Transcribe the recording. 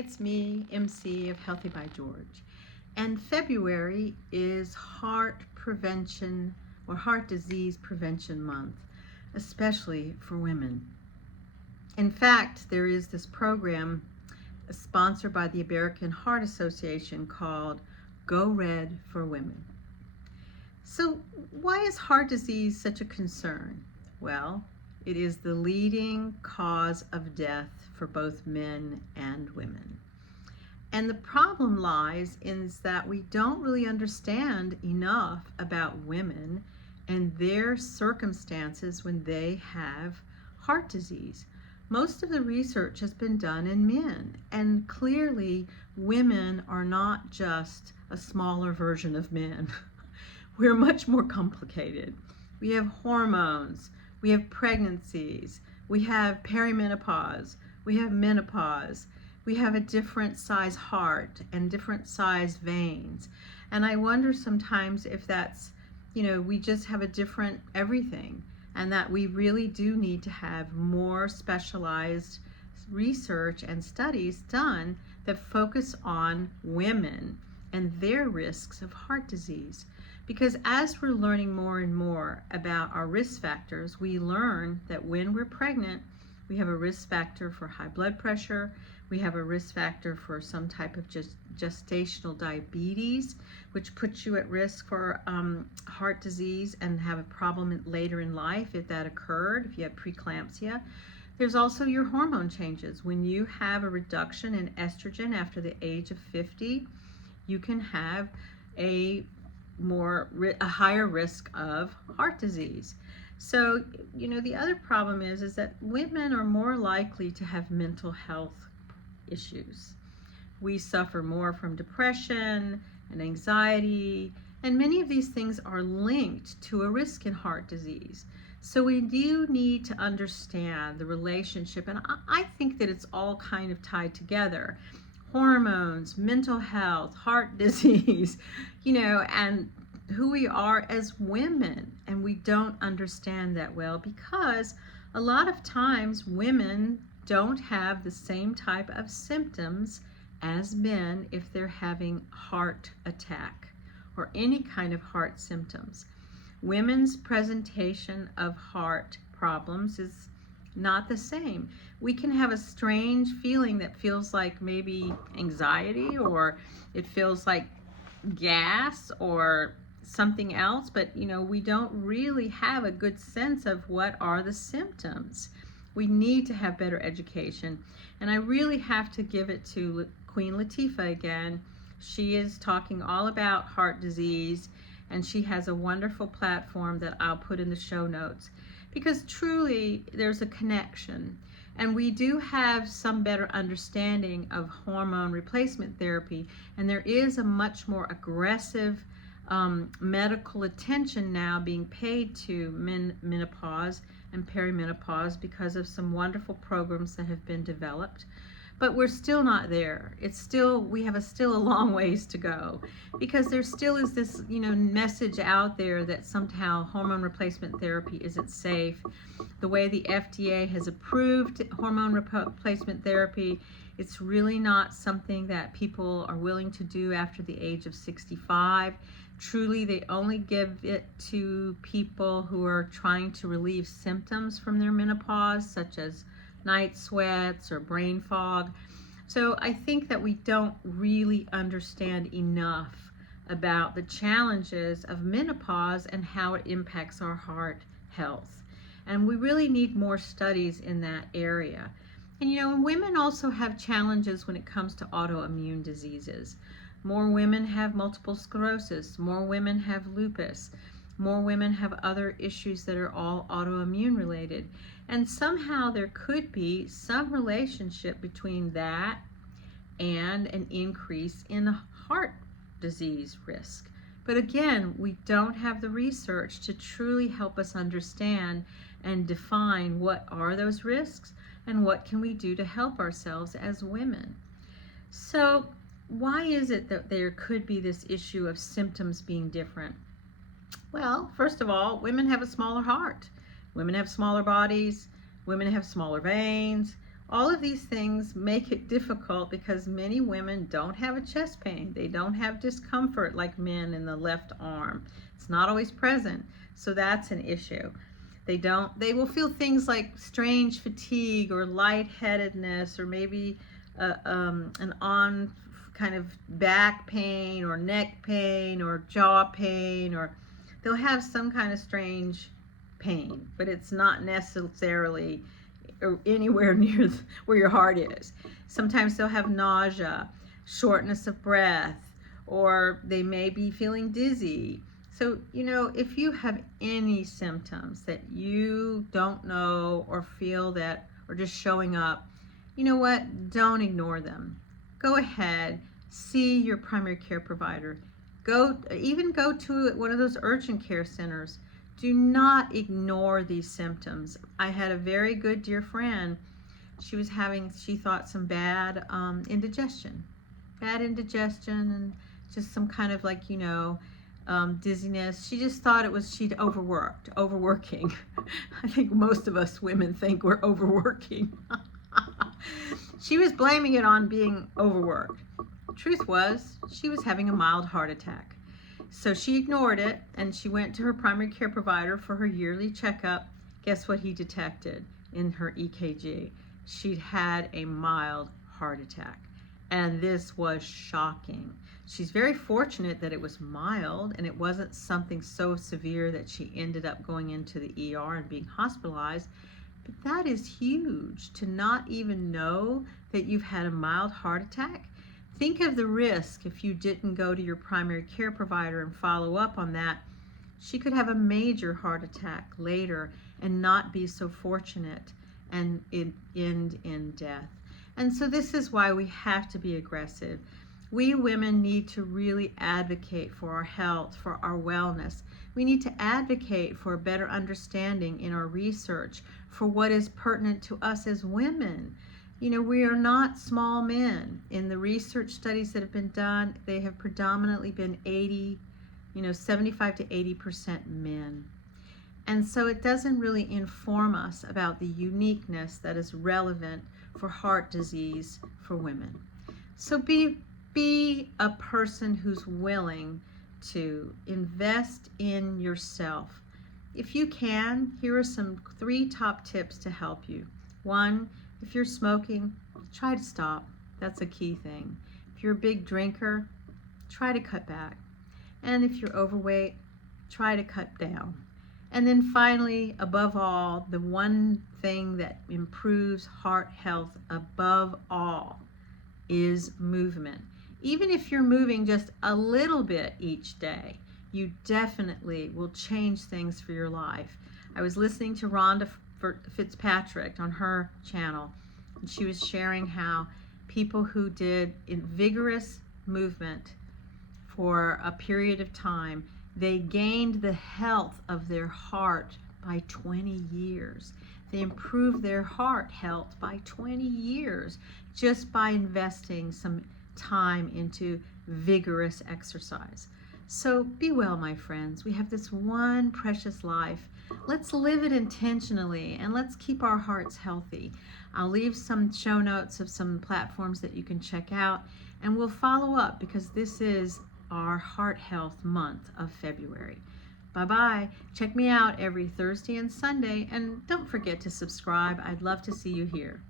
it's me, MC of Healthy by George. And February is Heart Prevention or Heart Disease Prevention Month, especially for women. In fact, there is this program sponsored by the American Heart Association called Go Red for Women. So, why is heart disease such a concern? Well, it is the leading cause of death for both men and women. And the problem lies in that we don't really understand enough about women and their circumstances when they have heart disease. Most of the research has been done in men, and clearly women are not just a smaller version of men. We're much more complicated. We have hormones, we have pregnancies, we have perimenopause, we have menopause, we have a different size heart and different size veins. And I wonder sometimes if that's, we just have a different everything, and that we really do need to have more specialized research and studies done that focus on women and their risks of heart disease. Because as we're learning more and more about our risk factors, we learn that when we're pregnant, we have a risk factor for high blood pressure, we have a risk factor for some type of gestational diabetes, which puts you at risk for heart disease and have a problem later in life if that occurred, if you have preeclampsia. There's also your hormone changes. When you have a reduction in estrogen after the age of 50, you can have a higher risk of heart disease. So, the other problem is that women are more likely to have mental health issues. We suffer more from depression and anxiety, and many of these things are linked to a risk in heart disease. So we do need to understand the relationship, and I think that it's all kind of tied together. Hormones, mental health, heart disease, and who we are as women. And we don't understand that well because a lot of times women don't have the same type of symptoms as men if they're having heart attack or any kind of heart symptoms. Women's presentation of heart problems is not the same. We can have a strange feeling that feels like maybe anxiety, or it feels like gas or something else, but we don't really have a good sense of what are the symptoms. We need to have better education, and I really have to give it to Queen Latifah again. She is talking all about heart disease, and she has a wonderful platform that I'll put in the show notes, because truly there's a connection, and we do have some better understanding of hormone replacement therapy, and there is a much more aggressive medical attention now being paid to menopause and perimenopause because of some wonderful programs that have been developed. But we're still not there. We have still a long ways to go, because there still is this, message out there that somehow hormone replacement therapy isn't safe. The way the FDA has approved hormone replacement therapy, it's really not something that people are willing to do after the age of 65. Truly, they only give it to people who are trying to relieve symptoms from their menopause, such as night sweats or brain fog. So I think that we don't really understand enough about the challenges of menopause and how it impacts our heart health. And we really need more studies in that area. And women also have challenges when it comes to autoimmune diseases. More women have multiple sclerosis, more women have lupus, more women have other issues that are all autoimmune related. And somehow there could be some relationship between that and an increase in heart disease risk. But again, we don't have the research to truly help us understand and define what are those risks and what can we do to help ourselves as women. So why is it that there could be this issue of symptoms being different? Well, first of all, women have a smaller heart. Women have smaller bodies. Women have smaller veins. All of these things make it difficult because many women don't have a chest pain. They don't have discomfort like men in the left arm. It's not always present, so that's an issue. They will feel things like strange fatigue or lightheadedness, or maybe an on kind of back pain or neck pain or jaw pain, or they'll have some kind of strange pain, but it's not necessarily anywhere near where your heart is. Sometimes they'll have nausea, shortness of breath, or they may be feeling dizzy. So, if you have any symptoms that you don't know or feel that are just showing up, you know what? Don't ignore them. Go ahead, see your primary care provider. Even go to one of those urgent care centers. Do not ignore these symptoms. I had a very good dear friend. She thought some bad indigestion and just some kind of dizziness. She just thought it was she'd overworking. I think most of us women think we're overworking. She was blaming it on being overworked. Truth was, she was having a mild heart attack. So she ignored it, and she went to her primary care provider for her yearly checkup. Guess what he detected in her EKG? She'd had a mild heart attack, and this was shocking. She's very fortunate that it was mild and it wasn't something so severe that she ended up going into the ER and being hospitalized. But that is huge, to not even know that you've had a mild heart attack. Think of the risk if you didn't go to your primary care provider and follow up on that. She could have a major heart attack later and not be so fortunate and end in death. And so this is why we have to be aggressive. We women need to really advocate for our health, for our wellness. We need to advocate for a better understanding in our research for what is pertinent to us as women. We are not small men. In the research studies that have been done, they have predominantly been 75 to 80% men. And so it doesn't really inform us about the uniqueness that is relevant for heart disease for women. So be a person who's willing to invest in yourself. If you can, here are some 3 top tips to help you. 1, if you're smoking, try to stop. That's a key thing. If you're a big drinker, try to cut back. And if you're overweight, try to cut down. And then finally, above all, the one thing that improves heart health above all is movement. Even if you're moving just a little bit each day, you definitely will change things for your life. I was listening to Rhonda Fitzpatrick on her channel, and she was sharing how people who did vigorous movement for a period of time, they gained the health of their heart by 20 years. They improved their heart health by 20 years just by investing some time into vigorous exercise. So be well, my friends. We have this one precious life. Let's live it intentionally, and let's keep our hearts healthy. I'll leave some show notes of some platforms that you can check out, and we'll follow up because this is our Heart Health Month of February. Bye-bye. Check me out every Thursday and Sunday, and don't forget to subscribe. I'd love to see you here.